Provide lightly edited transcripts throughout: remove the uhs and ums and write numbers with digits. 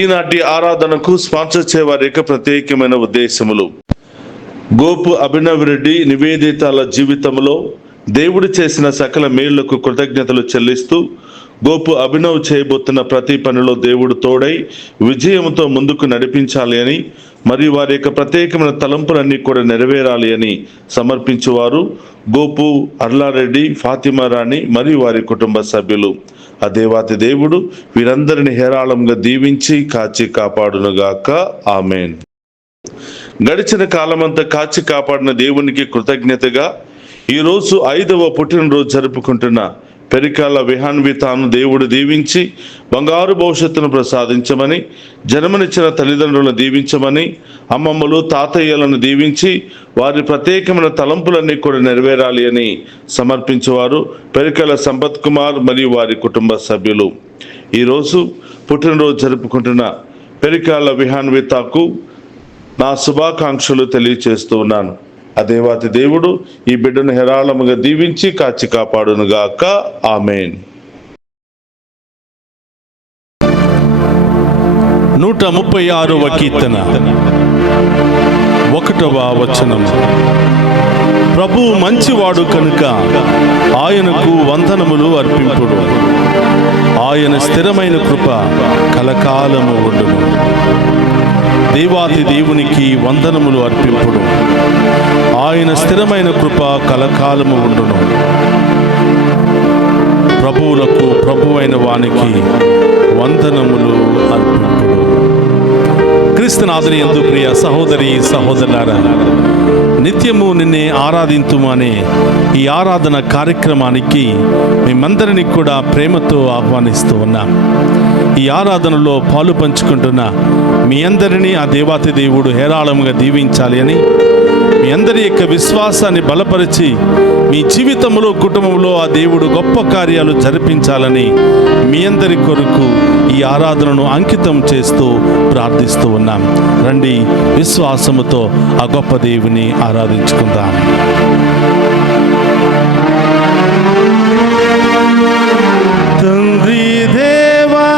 ఈనాటి ఆరాధనకు స్పాన్సర్ చేయవారి యొక్క ప్రత్యేకమైన ఉద్దేశములు. గోపు అభినవ్ రెడ్డి నివేదితల జీవితంలో దేవుడు చేసిన సకల మేళ్లకు కృతజ్ఞతలు చెల్లిస్తూ, గోపు అభినవ్ చేయబోతున్న ప్రతి పనిలో దేవుడు తోడై విజయంతో ముందుకు నడిపించాలి అని, మరియు వారి యొక్క ప్రత్యేకమైన తలంపులన్నీ కూడా నెరవేరాలి అని సమర్పించేవారు గోపు అర్లారెడ్డి, ఫాతిమా రాణి మరియు వారి కుటుంబ సభ్యులు. ఆ దేవాతి దేవుడు వీరందరిని హేరాళంగా దీవించి కాచి కాపాడునుగాక. ఆమెన్. గడిచిన కాలమంతా కాచి కాపాడిన దేవునికి కృతజ్ఞతగా ఈరోజు 5వ పుట్టినరోజు జరుపుకుంటున్న పెరికాల విహాన్వితాను దేవుడు దీవించి బంగారు భవిష్యత్తును ప్రసాదించమని, జన్మనిచ్చిన తల్లిదండ్రులను దీవించమని, అమ్మమ్మలు తాతయ్యలను దీవించి వారి ప్రత్యేకమైన తలంపులన్నీ కూడా నెరవేరాలి అని సమర్పించేవారు పెరికాల సంపత్ కుమార్ మరియు వారి కుటుంబ సభ్యులు. ఈరోజు పుట్టినరోజు జరుపుకుంటున్న పెరికాల విహాన్వితాకు నా శుభాకాంక్షలు తెలియచేస్తూ ఉన్నాను. ఆ దేవాతి దేవుడు ఈ బిడ్డను హేరాళముగా దీవించి కాచి కాపాడునుగాక. ఆమెన్. 136వ కీర్తన 1వ వచనం. ప్రభువు మంచివాడు కనుక ఆయనకు వందనములు అర్పింపుడు. ఆయన స్థిరమైన కృప కలకాలము ఉండును. దేవాతి దేవునికి వందనములు అర్పింపుడు. ఆయన స్థిరమైన కృప కలకాలము ఉండును. ప్రభువులకు ప్రభువైన వానికి వందనములు అర్పింపుడు. క్రీస్తునాథుని యందు ప్రియ సహోదరి సహోదరులారా, నిత్యము నిన్నే ఆరాధింతుము అనే ఈ ఆరాధన కార్యక్రమానికి మేమందరినీ కూడా ప్రేమతో ఆహ్వానిస్తూ ఉన్నాం. ఈ ఆరాధనలో పాలు పంచుకుంటున్న మీ అందరినీ ఆ దేవాతి దేవుడు హేరాళముగా దీవించాలి అని, మీ అందరి యొక్క విశ్వాసాన్ని బలపరిచి మీ జీవితంలో కుటుంబంలో ఆ దేవుడు గొప్ప కార్యాలు జరిపించాలని మీ అందరి కొరకు ఈ ఆరాధనను అంకితం చేస్తూ ప్రార్థిస్తూ ఉన్నాం. రండి, విశ్వాసముతో ఆ గొప్ప దేవుని ఆరాధించుకుందాం. తండ్రి దేవా,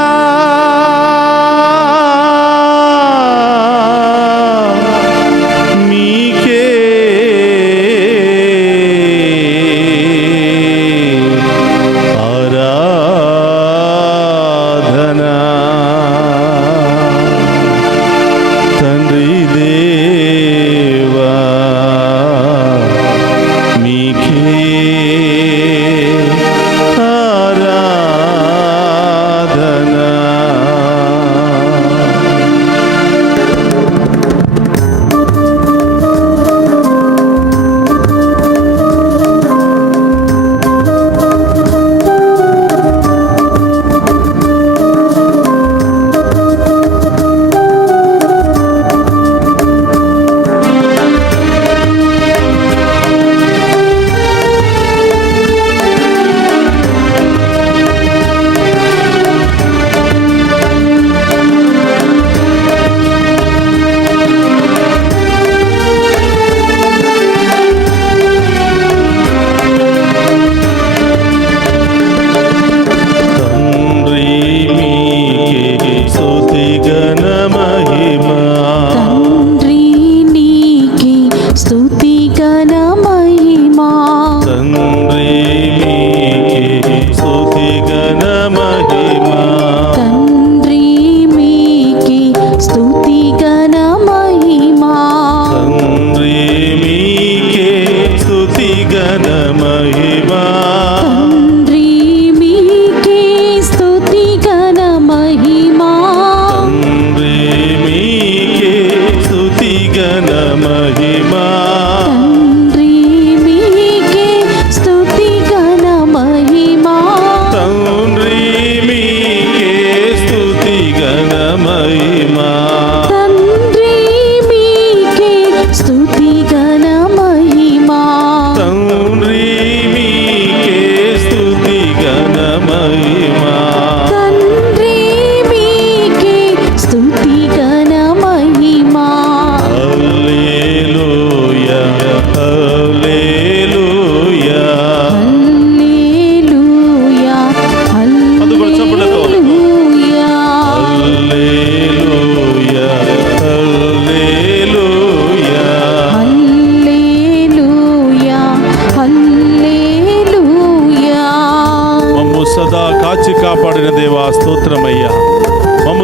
మీకే ఆరాధన. తండ్రి దేవా,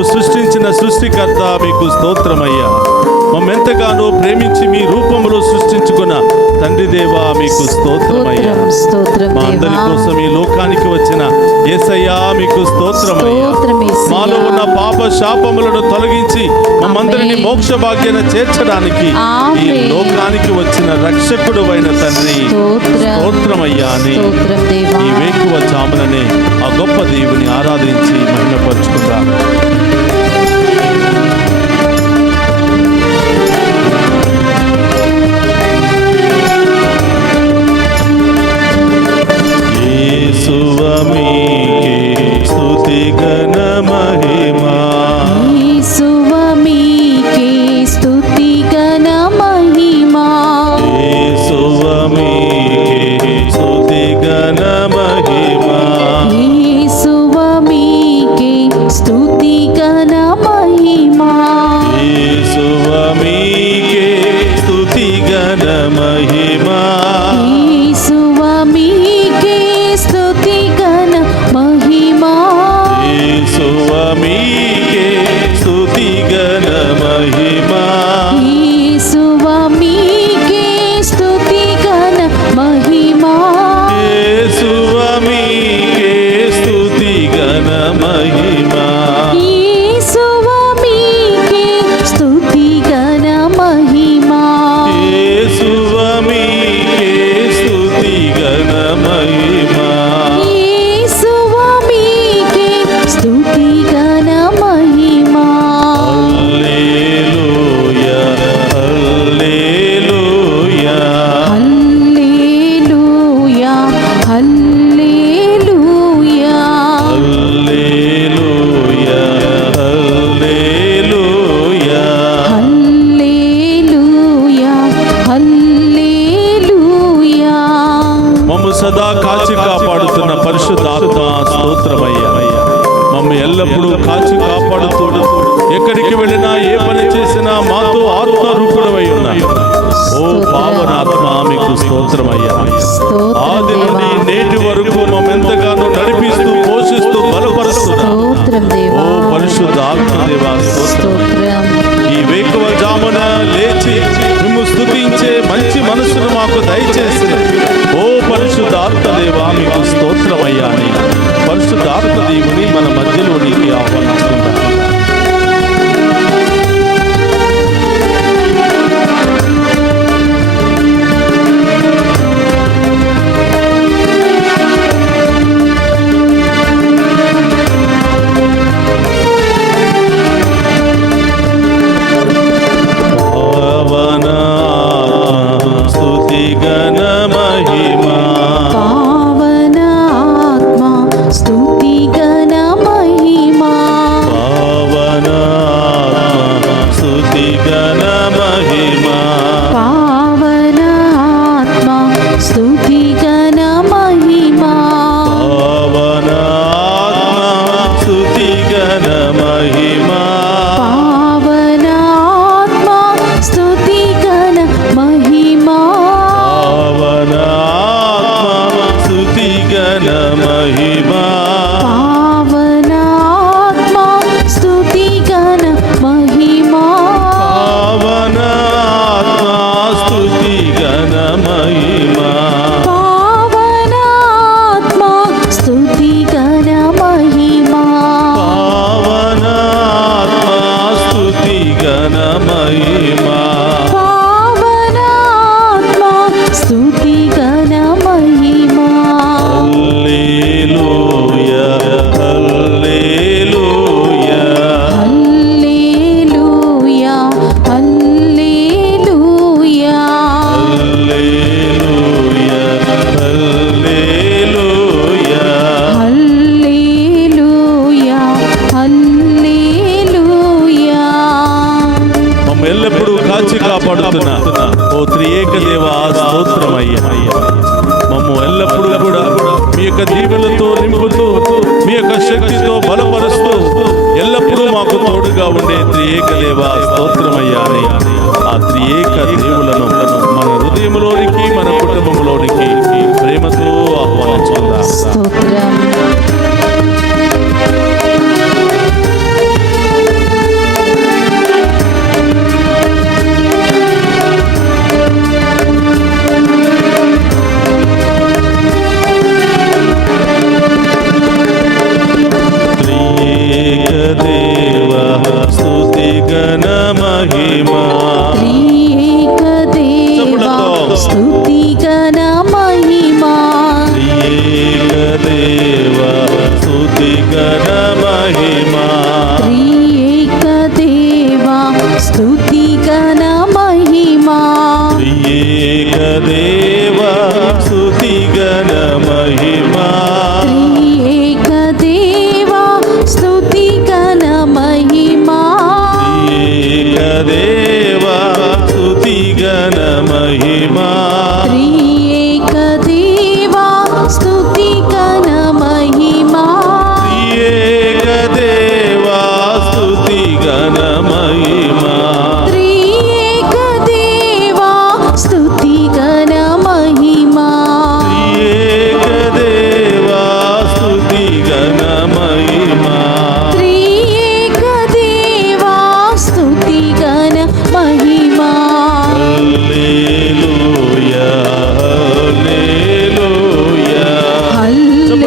మమ్ము సృష్టించిన సృష్టికర్త మీకు స్తోత్రమయ్యా. మమ్మెంతగానో ప్రేమించి మీ రూపంలో సృష్టించుకున్న తండ్రి దేవా మీకు స్తోత్రమయ్యా. మా అందరి కోసం ఈ లోకానికి వచ్చిన యేసయ్యా మీకు స్తోత్రమయ్యా. మాలో ఉన్న పాప శాపములను తొలగించి మమ్మందరిని మోక్ష భాగ్యాన చేర్చడానికి ఈ లోకానికి వచ్చిన రక్షకుడు అయిన తండ్రి స్తోత్రమయ్యా అని ఈ వేకువ జాముననే ఆ గొప్ప దేవుని ఆరాధించి మహిమపరుచుకుందాం. యేసువా మీకే స్తుతి ఘన మహిమా, యేసువా మీకే స్తుతి ఘన మహిమా, యేసువా మీకే స్తుతి ఘన మహిమా, యేసువా మీకే స్తుతి ఘన మహిమా, యేసువా మీకే స్తుతి ఘన మహిమా, యేసువా మీకే స్తుతి ఘన మహిమా, యేసువా మీకే స్తుతి ఘన మహిమా, యేసువా మీకే స్తుతి ఘన మహిమా, యేసువా మీకే స్తుతి ఘన మహిమా, యేసువా మీకే స్తుతి ఘన మహిమా, యేసువా మీకే స్తుతి ఘన మహిమా. యేసువా మీకే స్తుతి ఘన మహిమా. హల్లెలూయా, హల్లెలూయా, హల్లెలూయా, హల్లెలూయా, హల్లెలూయా, హల్లెలూయా. హల్లెలూయా, హల్లెలూయా. మమ్ము సదా కాచి కాపాడుతున్న పరిశుద్ధాత్మ స్తోత్రమయ్యా. మమ్ము ఎల్లప్పుడూ కాచి కాపాడుతూ ఎక్కడికి వెళ్ళినా ఏ పని చేసినా మాతో ఆత్మ రూపుడవై ఉన్నాయి. ఓ పావనాత్మ మీకు స్తోత్రమయ్యా. ఆది నుండి నేటి వరకు మమ్మెంతగానో నడిపిస్తూ పోషిస్తూ బలపరుస్తున్నా స్తోత్రం ఓ దేవా, పరిశుద్ధాత్మ దేవా స్తోత్రం. స్తోత్రం. ఈ వేకువ జామున లేచి మేము స్తుతించే మంచి మనసును మాకు దయచేసిన ఓ పరిశుద్ధాత్మ దేవా మీకు స్తోత్రమయ్యా అని పరిశుద్ధాత్మ దేవుని మన మధ్యలోనికి ఆహ్వానిస్తున్నాం. స్తుతి ఘన మహిమా, పావన ఆత్మ స్తుతి ఘన మహిమా, పావన స్తుతి ఘన మహిమా, పావన ఆత్మ స్తుతి ఘన మహిమా, పావన స్తుతి ఘన మహిమా, పావన ఆత్మ స్తుతి ఘన మహిమా, పావన స్తుతి ఘన మహిమా, పావన ఆత్మ స్తుతి ఘన మహిమా, పావన స్తుతి ఘన మహిమా, పావన ఆత్మ స్తుతి ఘన మహిమా, పావన స్తుతి ఘన మహిమా. పావన ఆత్మ స్తుతి ఘన మహిమా. హల్లెలూయా, హల్లెలూయా, హల్లెలూయా, హల్లెలూయా, హల్లెలూయా, హల్లెలూయా. హల్లెలూయా, హల్లెలూయా. మమ్మ ఎల్లప్పుడూ కాచి కాపాడుతున్నా ఓ త్రియేక దేవా స్తోత్రమయ్యా. మమ్ము ఎల్లప్పుడూ కూడా మీ యొక్క దీవెనలతో నింపుతూ మీ యొక్క శక్తితో బలపరుస్తూ ఎల్లప్పుడూ మాకు తోడుగా ఉండే త్రియేక దేవా స్తోత్రమయ్యా అని ఆ త్రియేక దేవులను మన హృదయంలోనికి మన కుటుంబంలోనికి ప్రేమతో ఆహ్వానించుకుందాం. స్తోత్రం. దేవ స్తుతి ఘన మహిమా త్రియేక దేవా స్తుతి ఘన మహిమా త్రియేక దేవ స్తుతి ఘన మహిమా త్రియేక దేవా స్తుతి ఘన మహిమా త్రియేక దేవ స్తుతి ఘన మహిమా త్రియేక దేవా స్తుతి ఘన మహిమా త్రియేక దేవ స్తుతి ఘన మహిమా త్రియేక దేవా స్తుతి ఘన మహిమా త్రియేక దేవ స్తుతి ఘన మహిమా త్రియేక దేవా స్తుతి ఘన మహిమా త్రియేక దేవ స్తుతి ఘన మహిమా త్రియేక దేవా స్తుతి ఘన మహిమా హల్లెలూయా హల్లెలూయా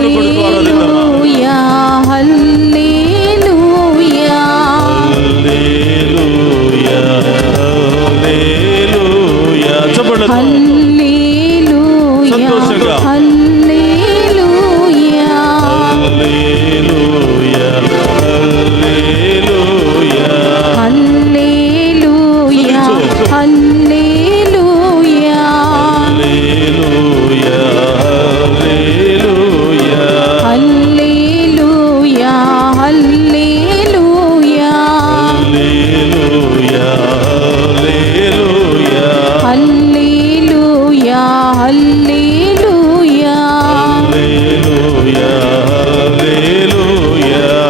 హల్లెలూయా హల్లెలూయా హల్లెలూయా హల్లెలూయా చెప్పండి హల్లెలూయా సంతోషంగా. హల్లెలూయా హల్లెలూయా హల్లెలూయా హల్లెలూయా హల్లెలూయా హల్లెలూయా హల్లెలూయా హల్లెలూయా హల్లెలూయా హల్లెలూయా హల్లెలూయా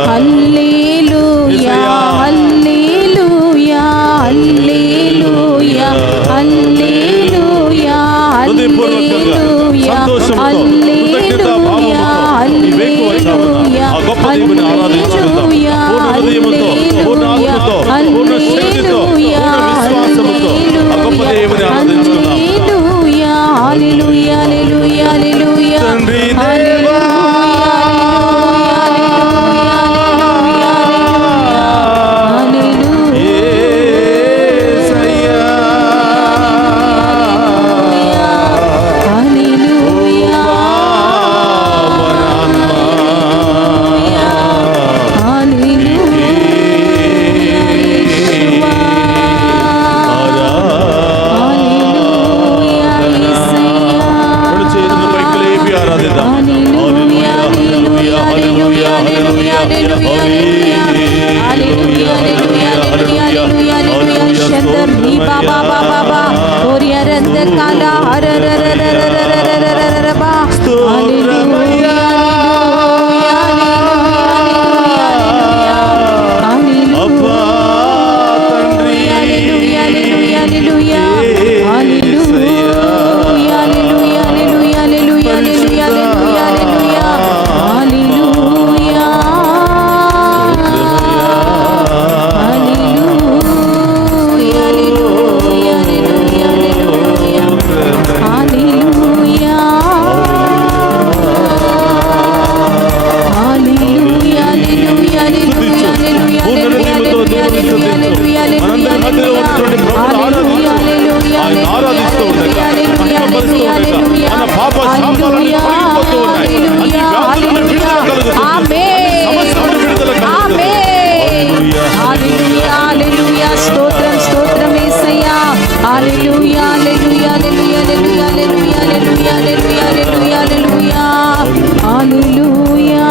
హల్లెలూయా హల్లెలూయా హల్లెలూయా హల్లెలూయా హృదయపూర్వకంగా సంతోషంతో కృతజ్ఞతాభావముతో ఈ వేకువ జామున ఆ గొప్ప దేవుని ఆరాధించుకుందాం. పూర్ణ హృదయముతో, పూర్ణ ఆత్మతో, పూర్ణ శక్తితో, పూర్ణ విశ్వాసముతో ఆ గొప్ప దేవుని ఆరాధించుకుందాం. హల్లెలూయా హల్లెలూయా హల్లెలూయా తండ్రి దేవా, యేసయ్యా, రెండు చేతులు పైకి లేపి ఆరాధిద్దాం. హల్లెలూయా, హల్లెలూయా, హల్లెలూయా, హల్లెలూయా, అబ్బా తండ్రి స్తోత్రం స్తోత్రం యేసయ్యా హల్లెలూయా హల్లెలూయా హల్లెలూయా హల్లెలూయా హల్లెలూయా హల్లెలూయా హల్లెలూయా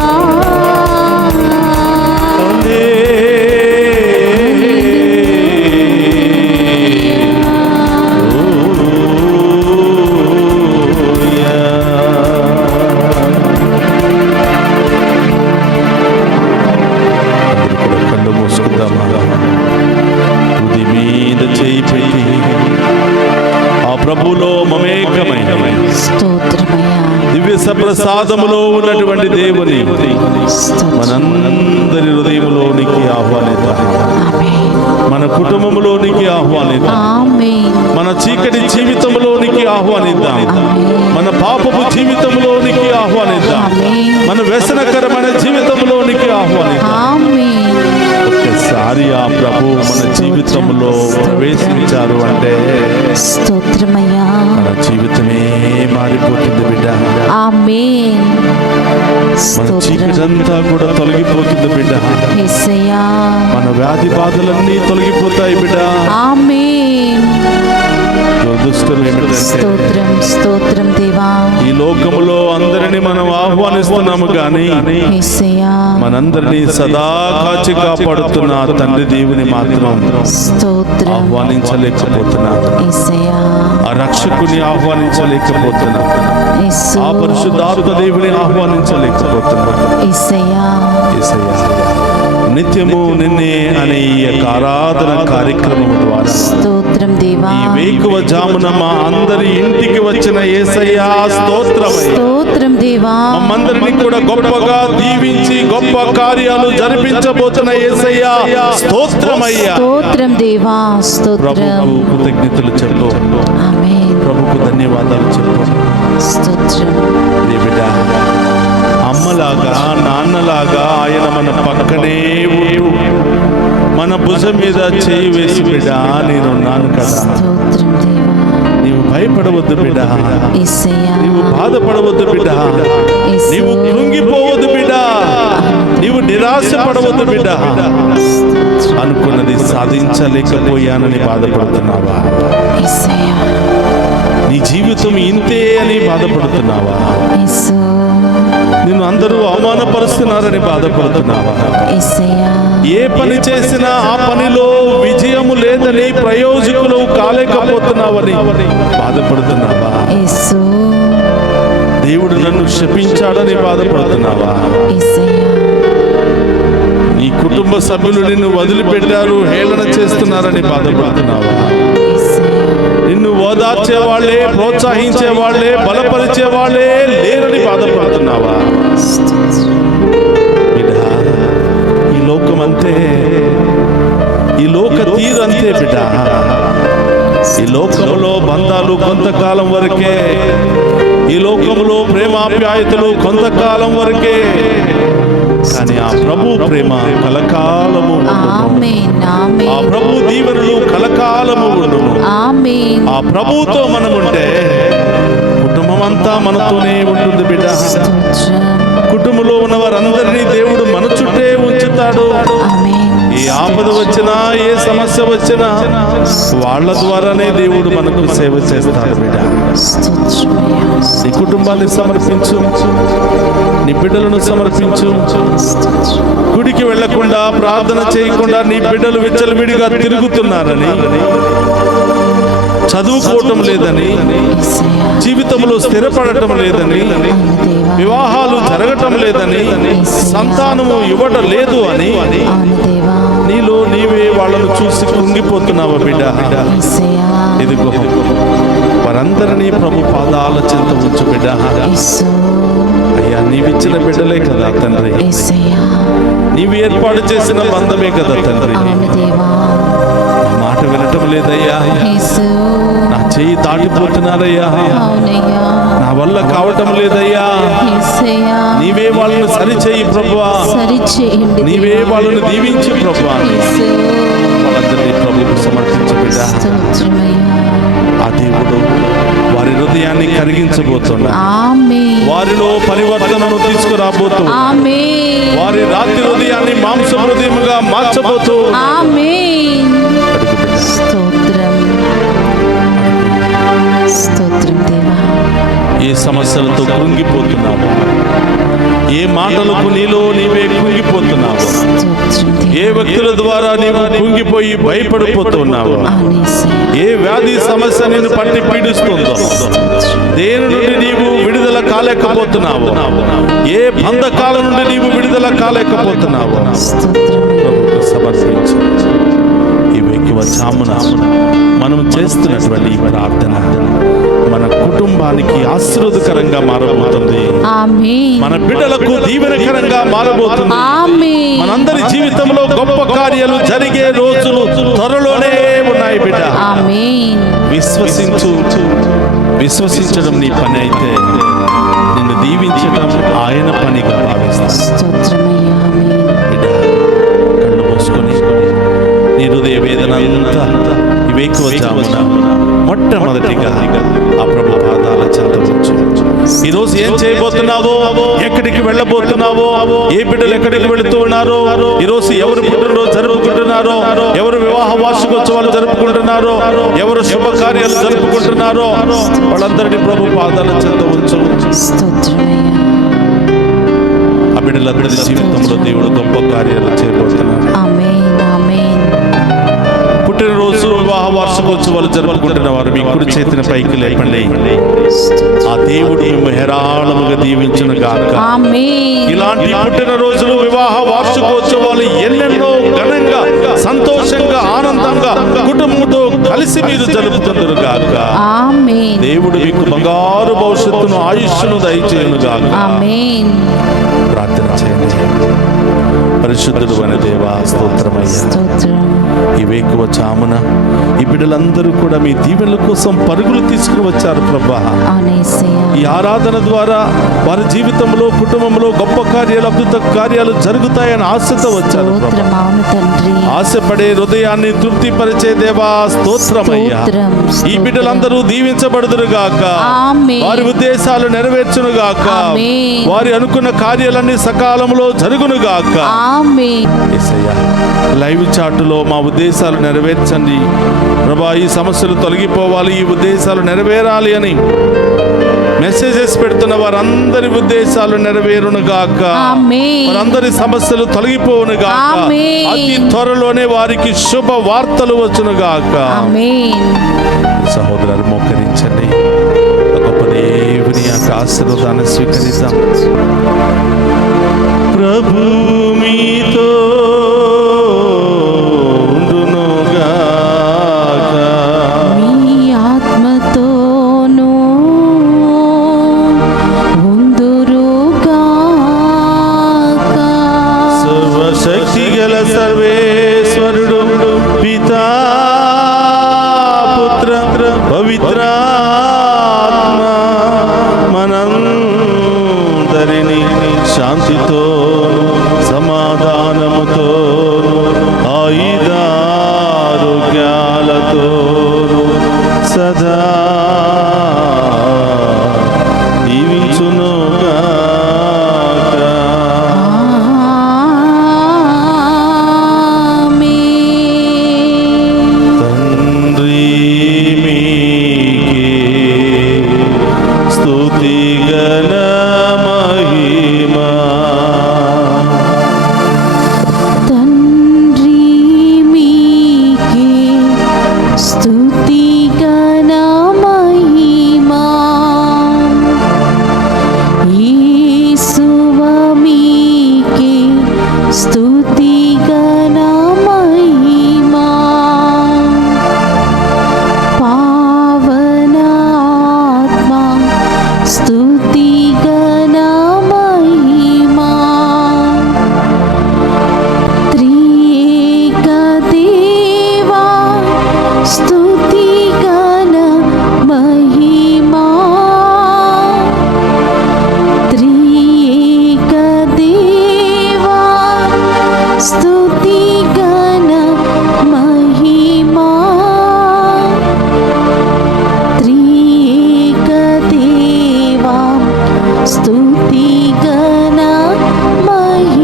హల్లెలూయా కళ్ళు మూసుకుందామా? తుది మీద చేయి పెట్టి ఆ ప్రభువులో మమేకమై స్తోత్రమయ్యా దివ్య సప్రసాదములో ఉన్నటువంటి దేవుని మనందరి హృదయంలోనికి ఆహ్వానిద్దాం. మన కుటుంబంలోనికి ఆహ్వానిద్దాం. ఆమేన్ మన చీకటి జీవితంలోనికి ఆహ్వానిద్దాం. మన పాపపు జీవితంలోనికి ఆహ్వానిద్దాం. మన వ్యసనకరమైన జీవితంలోనికి ఆహ్వానిద్దాం. ఆమేన్ ఒక్కసారి ఆ ప్రభు మన జీవితంలో ప్రవేశించారు అంటే స్తోత్రమయ్యా. మన జీవితమే మారిపోతుంది బిడ్డ. ఆమేన్. మన చీకటంతా కూడా తొలగిపోతుంది బిడ్డ. యేసయ్యా. మన వ్యాధి బాధలన్నీ తొలగిపోతాయి బిడ్డ. ఆమేన్. దుస్తులు ఏమిటంటే స్తోత్రం స్తోత్రం దేవా. ఈ లోకములో అందరినీ మనం ఆహ్వానిస్తున్నాము గాని యేసయ్యా. మనందరినీ సదా కాచి కాపాడుతున్న తండ్రి దేవుని మాత్రం స్తోత్రం ఆహ్వానించలేకపోతున్నా. యేసయ్యా. ఆ రక్షకుని ఆహ్వానించలేకపోతున్నా. యేసు. ఆ పరిశుద్ధాత్మ దేవుని ఆహ్వానించలేకపోతున్నా. యేసయ్యా. యేసయ్యా, నిత్యము నిన్నే అనే ఈ యొక్క ఆరాధన కార్యక్రమం ద్వారా స్తోత్రం దేవా. ఈ వేకువ జామున మా అందరి ఇంటికి వచ్చిన యేసయ్యా స్తోత్రమయ్యా. స్తోత్రం దేవా. మమ్మందరినీ కూడా గొప్పగా దీవించి గొప్ప కార్యాలు జరిపించబోతున్న యేసయ్యా స్తోత్రమయ్యా. స్తోత్రం దేవా. స్తోత్రం. ప్రభువు కృతజ్ఞతలు చెప్పు. ఆమేన్. ప్రభుకు ధన్యవాదాలు చెప్పు. స్తోత్రం. నీ బిడ్డ అమ్మలాగా నాన్నలాగా ఆయన మన పక్కనే ఉంటూ మన భుజం మీద చేయి వేసి బిడ్డ నేనున్నాను కదా, స్తోత్రం దేవా. నీవు భయపడవద్దు బిడ్డ, యేసయ్యా. నీవు బాధపడవద్దు బిడ్డ, యేసు. నీవు కృంగిపోవద్దు బిడ్డ, నీవు నిరాశ పడవద్దు బిడ్డ. అనుకున్నది సాధించలేకపోయానని బాధపడుతున్నావా? యేసయ్యా. నీ జీవితం ఇంతే అని బాధపడుతున్నావా? యేసు. నిన్ను అందరూ అవమానపరుస్తున్నారని బాధపడుతున్నావా? యేసయ్యా. ఏ పని చేసినా ఆ పనిలో విజయము లేదని ప్రయోజకులు కాలేకపోతున్నావని బాధపడుతున్నావా? యేసు. దేవుడు నన్ను శపించాడని బాధపడుతున్నావా? యేసయ్యా. నీ కుటుంబ సభ్యులు నిన్ను వదిలిపెట్టారు, హేళన చేస్తున్నారని బాధపడుతున్నావా? యేసయ్యా. నిన్ను ఓదార్చే వాళ్ళే, ప్రోత్సహించే వాళ్ళే, బలపరిచే వాళ్ళే లేరని బాధపడుతున్నావా? బిడ్డ, ఈ లోకం అంతే, ఈ లోక తీరంతే బిడ్డ. ఈ లోకంలో బంధాలు కొంతకాలం వరకే, ఈ లోకంలో ప్రేమాప్యాయతలు కొంతకాలం వరకే, కానీ ఆ ప్రభు ప్రేమ కలకాలము ఉండును. ఆమేన్. ఆమేన్. ఆ ప్రభు దీవెనలు కలకాలము ఉండును. ఆమేన్. ఆ ప్రభువుతో మనం ఉంటే కుటుంబం అంతా మనతోనే ఉంటుంది బిడ్డ. స్తోత్రం. కుటుంబంలో ఉన్న వారందరినీ దేవుడు మన చుట్టే ఉంచుతాడు. ఆమేన్. ఏ ఆపద వచ్చినా, ఏ సమస్య వచ్చినా వాళ్ళ ద్వారానే దేవుడు మనకు సేవ చేస్తాడు బిడ్డ. స్తోత్రమయ్యా. నీ కుటుంబాన్ని సమర్పించు, నీ బిడ్డలను సమర్పించు. గుడికి వెళ్లకుండా, ప్రార్థన చేయకుండా నీ బిడ్డలు విచ్చలవిడిగా తిరుగుతున్నారని, చదువుకోవటం లేదని, యేసయ్యా. జీవితంలో స్థిరపడటం లేదని, అవును దేవా. వివాహాలు జరగటం లేదని, సంతానము ఇవ్వటం లేదు అని అవును దేవా. నీలో నీవే వాళ్ళను చూసి కుంగిపోతున్నావా బిడ్డ? యేసయ్యా. ఇదిగో వారందరినీ ప్రభు పాదాల చెంత ఉంచు బిడ్డ. యేసు. అయ్యా, నీవిచ్చిన బిడ్డలే కదా తండ్రి, యేసయ్యా. నీవు ఏర్పాటు చేసిన బంధమే కదా తండ్రి. అవును దేవా. నా మాట వినటం లేదయ్యా, యేసు. నా చెయ్యి దాటిపోతున్నారయ్యా, అవునయ్యా. నా వల్ల కావటం లేదయ్యా. యేసయ్యా. నీవే వాళ్ళను సరిచేయి ప్రభువా, సరిచేయండి నీవే దేవా. వాళ్ళను దీవించి ప్రభువా. యేసు. వాళ్ళందరినీ ప్రభువుకు సమర్పించు బిడ్డ. స్తోత్రమయ్యా. ఆ దేవుడు వారి హృదయాన్ని కరిగించబోతున్నాడు, ఆమేన్. వారిలో పరివర్తనను తీసుకురాబోతున్నాడు, ఆమేన్. వారి రాత్రి హృదయాన్ని మాంస హృదయముగా మార్చబోతూ. ఆమేన్. స్తోత్రం. స్తోత్రం దేవా. ఏ సమస్యలతో కృంగిపోతున్నావు, ఏ మాటలకు నీలో నీవే కృంగిపోతున్నావు, స్తోత్రం ఏ దేవా. వ్యక్తుల ద్వారా నీవు కృంగిపోయి భయపడిపోతున్నావు, అవును యేసయ్యా. ఏ వ్యాధి సమస్య నిన్ను పట్టి పీడిస్తుందో, దేని నుండి నీవు విడుదల కాలేకపోతున్నావు, ఏ బంధకాల నుండి నీవు విడుదల కాలేకపోతున్నావు, స్తోత్రమయ్యా. ప్రభువుకు సమర్పించు. ఈ వెక్కివ చామున మనం చేస్తున్నటువంటి ఈ ప్రార్థన మన కుటుంబానికి ఆశీర్వాదకరంగా మారబోతుంది, ఆమేన్. మన బిడ్డలకు దీవెనకరంగా మారబోతుంది. ఆమేన్. మనందరి జీవితంలో గొప్ప కార్యాలు జరిగే రోజులు త్వరలోనే ఉన్నాయి బిడ్డ. ఆమేన్. విశ్వసించు. విశ్వసించడం నీ పని అయితే నిన్ను దీవించడం ఆయన పనిగా భావిస్తాడు. స్తోత్రమయ్యా. ఆమేన్. బిడ్డ, కళ్ళు మూసుకొని వేకువజామున మొట్టమొదటిగా ఆ ప్రభు పాదాల చెంత ఉంచు. ఈరోజు ఏం చేయబోతున్నావో, ఎక్కడికి వెళ్ళబోతున్నావో, ఏ బిడ్డలు ఎక్కడికి వెళుతూ ఉన్నారో, ఈరోజు ఎవరు పుట్టినరోజు జరుపుకుంటున్నారో, ఎవరు వివాహ వార్షికోత్సవాలు జరుపుకుంటున్నారో, ఎవరు శుభకార్యాలు జరుపుకుంటున్నారో, వాళ్ళందరినీ ప్రభు పాదాల చెంత ఉంచు. స్తోత్రమయ్యా. ఆ బిడ్డలందరి జీవితంలో దేవుడు గొప్ప కార్యాలు చేయబోతున్నారు. ఆమేన్, ఆమేన్. పుట్టినరోజు వివాహ వార్షికోత్సవాలు జరుపుకుంటున్న వారు మీ కుడి చేతిని పైకి లేపండి. ఆ దేవుడు మేము హేరాళముగా దీవించును గాక. ఆమేన్. ఇలాంటి పుట్టినరోజులు, వివాహ వార్షికోత్సవాలు ఎన్నెన్నో ఘనంగా, సంతోషంగా, ఆనందంగా కుటుంబంతో కలిసి మీరు జరుపుతుందరు గాక. ఆమేన్, దేవుడు మీకు బంగారు భవిష్యత్తును, ఆయుష్ను దయచేయును గాక. ఆమేన్. ప్రార్థన చేయండి. పరిశుద్ధుడు అనే దేవా, స్తోత్రమయ్యా. స్తోత్రం. ఈ వేకువజామున ఈ బిడ్డలందరూ కూడా మీ దీవెనల కోసం పరుగులు తీసుకుని వచ్చారు ప్రభా. ఆనేసయ్యా. ఈ ఆరాధన ద్వారా వారి జీవితంలో, కుటుంబంలో గొప్ప కార్యాలు, అద్భుత కార్యాలు జరుగుతాయని ఆశతో వచ్చారు ప్రభా. స్తోత్రం. అవును తండ్రి. ఆశపడే హృదయాన్ని తృప్తిపరిచే దేవా, స్తోత్రమయ్యా. స్తోత్రం, ఈ బిడ్డలందరూ దీవించబడుదురు గాక. ఆమేన్. వారి ఉద్దేశాలు నెరవేర్చును గాక. ఆమేన్. వారి అనుకున్న కార్యాలన్నీ సకాలంలో జరుగును గాక. ఆమేన్. యేసయ్యా, లైవ్ చాటులో మా ఉద్దేశాలు నెరవేర్చండి ప్రభా. ఈ సమస్యలు తొలగిపోవాలి, ఈ ఉద్దేశాలు నెరవేరాలి అని మెసేజెస్ పెడుతున్న వారందరి ఉద్దేశాలు నెరవేరును గాక. ఆమేన్. వారందరి సమస్యలు తొలగిపోవును గాక. ఆమేన్. అతి త్వరలోనే వారికి శుభ వార్తలు వచ్చును గాక. ఆమేన్. సహోదరులు మోకరించండి. గొప్ప దేవుని యొక్క ఆశీర్వాదాన్ని స్వీకరిద్దాం. ప్రభు మీతో ఉండునుగాక. మీ ఆత్మతోనూ ఉందురుగాక. సర్వశక్తి గల సర్వేశ్వరుడు పితా, పుత్ర, పవిత్రాత్మ మనందరినీ శాంతితో, సమాధానముతో, ఆయుధారోగ్యాలతో సదా దీవించునుగాక. ఆమేన్. తండ్రి మీకే స్తుతి గణ మహిమా. తండ్రి మీకే స్తుతి ఘన మహిమా. యేసువ మీకే స్తుతి ఘన మహిమా. పావన ఆత్మ స్తుతి ఘన మహిమా. త్రియేక దేవా స్తుతి ఘన మహిమా. త్రియేక దేవా స్తుతి ఘన మహిమా. త్రియేక దేవా స్తుతి ఘన మహిమా.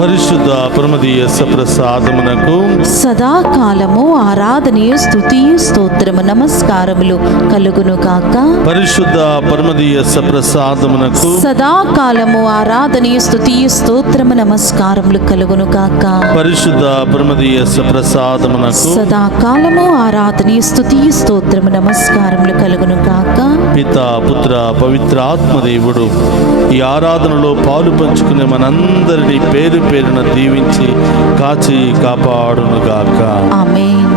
పరిశుద్ధ పరమదీయ సప్రసాదమునకు సదాకాలము ఆరాధనయు స్తుతియు స్తోత్రము నమస్కారములు కలుగును కాక. పరిశుద్ధ పరమదీయ సప్రసాదమునకు సదాకాలము ఆరాధనయు స్తుతియు స్తోత్రము నమస్కారములు కలుగును కాక. పరిశుద్ధ పరమదీయ సప్రసాదమునకు సదాకాలము ఆరాధనయు స్తుతియు స్తోత్రము నమస్కారములు కలుగును కాక. పిత, పుత్ర, పవిత్ర ఆత్మదేవుడు ఈ ఆరాధనలో పాలు పంచుకునే మనందరినీ పేరు పేరున దీవించి కాచి కాపాడునుగాక. ఆమేన్.